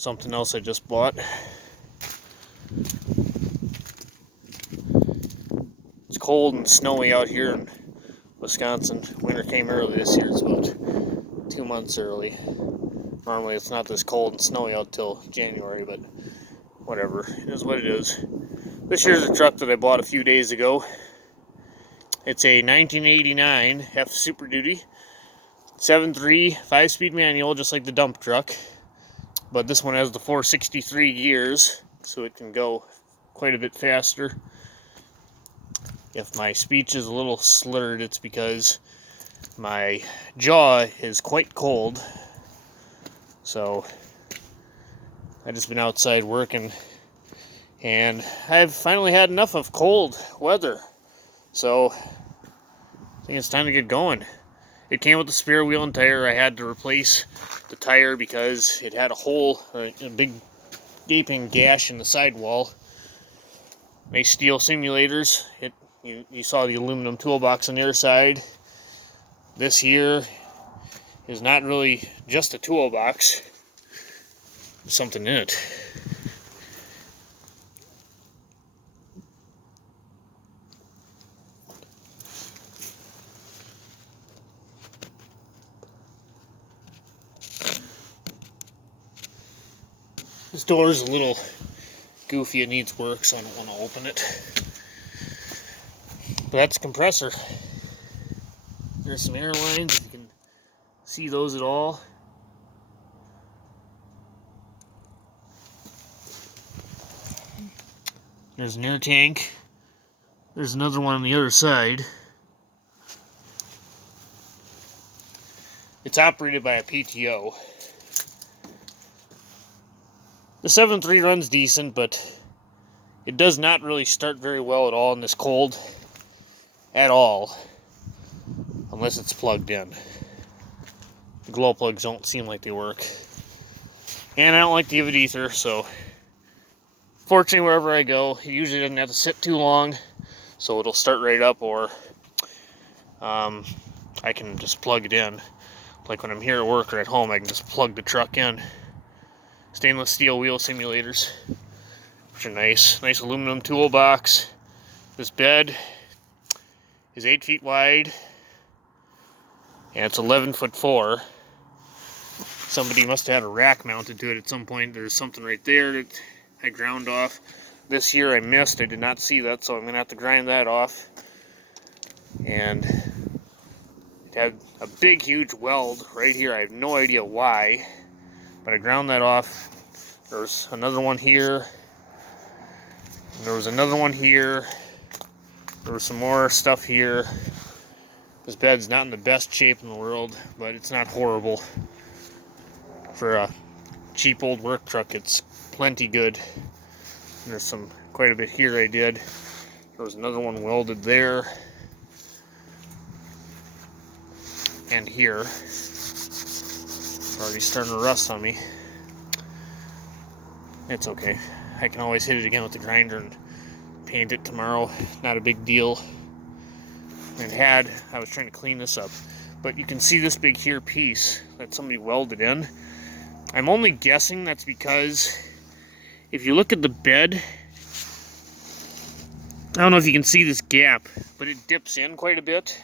something else I just bought. It's cold and snowy out here in Wisconsin. Winter came early this year. It's about 2 months early. Normally it's not this cold and snowy out till January, but whatever. It is what it is. This here's a truck that I bought a few days ago. It's a 1989 F superduty 7.3 5-speed manual, just like the dump truck. But this one has the 463 gears, so it can go quite a bit faster. If my speech is a little slurred, it's because my jaw is quite cold. So I've just been outside working, and I've finally had enough of cold weather. So I think it's time to get going. It came with a spare wheel and tire. I had to replace the tire because it had a hole, a big gaping gash in the sidewall. Nice steel simulators. You saw the aluminum toolbox on the other side. This here is not really just a toolbox. There's something in it. This door is a little goofy. It needs work, so I don't want to open it. But that's a compressor. There's some air lines, if you can see those at all. There's an air tank. There's another one on the other side. It's operated by a PTO. The 7.3 runs decent, but it does not really start very well at all in this cold. At all. Unless it's plugged in. The glow plugs don't seem like they work. And I don't like to give it ether, so fortunately wherever I go, it usually doesn't have to sit too long, so it'll start right up, or I can just plug it in. Like when I'm here at work or at home, I can just plug the truck in. Stainless steel wheel simulators, which are nice. Nice aluminum toolbox. This bed is 8 feet wide, and it's 11'4". Somebody must have had a rack mounted to it at some point. There's something right there that I ground off. This year I missed. I did not see that, so I'm going to have to grind that off. And it had a big, huge weld right here. I have no idea why, but I ground that off. There's another one here. There was another one here. There was some more stuff here. This bed's not in the best shape in the world, but it's not horrible. For a cheap old work truck, it's plenty good. And there's quite a bit here I did. There was another one welded there. And here. It's already starting to rust on me. It's okay. I can always hit it again with the grinder and paint it tomorrow. Not a big deal. I was trying to clean this up, but you can see this big here piece that somebody welded in. I'm only guessing that's because if you look at the bed, I don't know if you can see this gap, but it dips in quite a bit.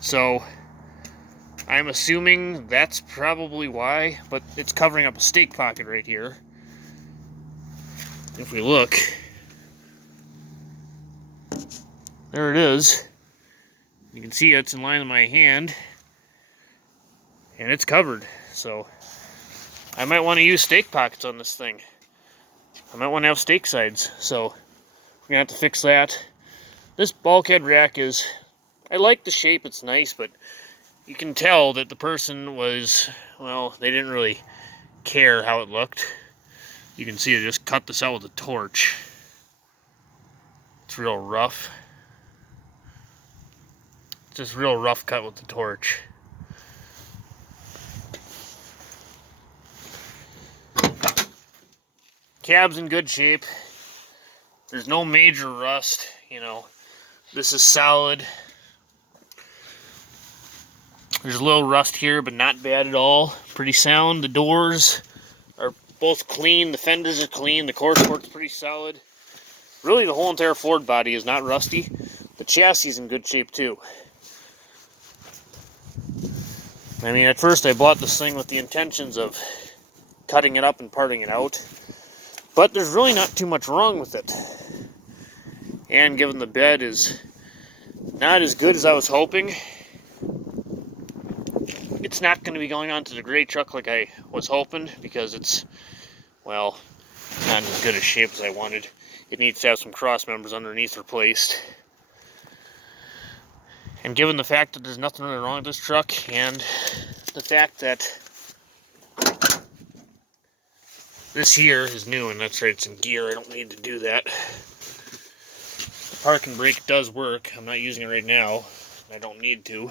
So I'm assuming that's probably why, but it's covering up a stake pocket right here. If we look, there it is. You can see it's in line with my hand, and it's covered. So I might want to use stake pockets on this thing. I might want to have stake sides, so we're gonna have to fix that. This bulkhead rack I like the shape, it's nice, but you can tell that the person was, well, they didn't really care how it looked. You can see they just cut this out with a torch. It's real rough. It's just real rough cut with the torch. Cab's in good shape. There's no major rust, you know. This is solid. There's a little rust here, but not bad at all. Pretty sound. The doors are both clean. The fenders are clean. The core support's pretty solid. Really, the whole entire Ford body is not rusty. The chassis is in good shape, too. I mean, at first I bought this thing with the intentions of cutting it up and parting it out. But there's really not too much wrong with it. And given the bed is not as good as I was hoping, it's not going to be going on to the gray truck like I was hoping, because it's, well, not as good a shape as I wanted. It needs to have some cross members underneath replaced. And given the fact that there's nothing really wrong with this truck, and the fact that this here is new, and that's right, it's in gear, I don't need to do that. The parking brake does work. I'm not using it right now. I don't need to.